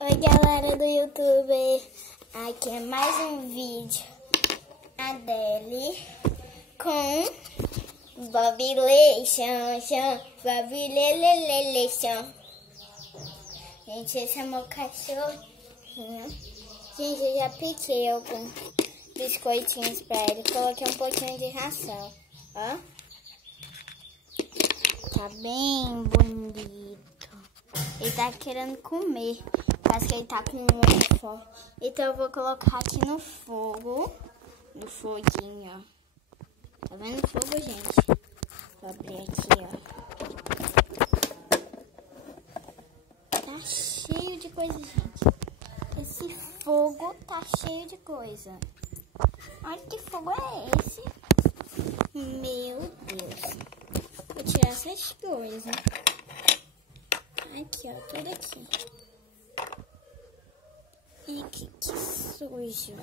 Oi galera do YouTube, aqui é mais um vídeo Adele com Bobilation, Bobilelelelation. Gente, esse é meu cachorrinho. Gente, eu já piquei alguns biscoitinhos pra ele, coloquei um pouquinho de ração, ó. Tá bem bonito. Ele tá querendo comer. Parece que ele tá com muita fome. Então eu vou colocar aqui no fogo. No foguinho, ó. Tá vendo o fogo, gente? Vou abrir aqui, ó. Tá cheio de coisa, gente. Esse fogo tá cheio de coisa. Olha que fogo é esse. Meu Deus. Vou tirar essas coisas. Aqui, ó. Tudo aqui. E que sujo.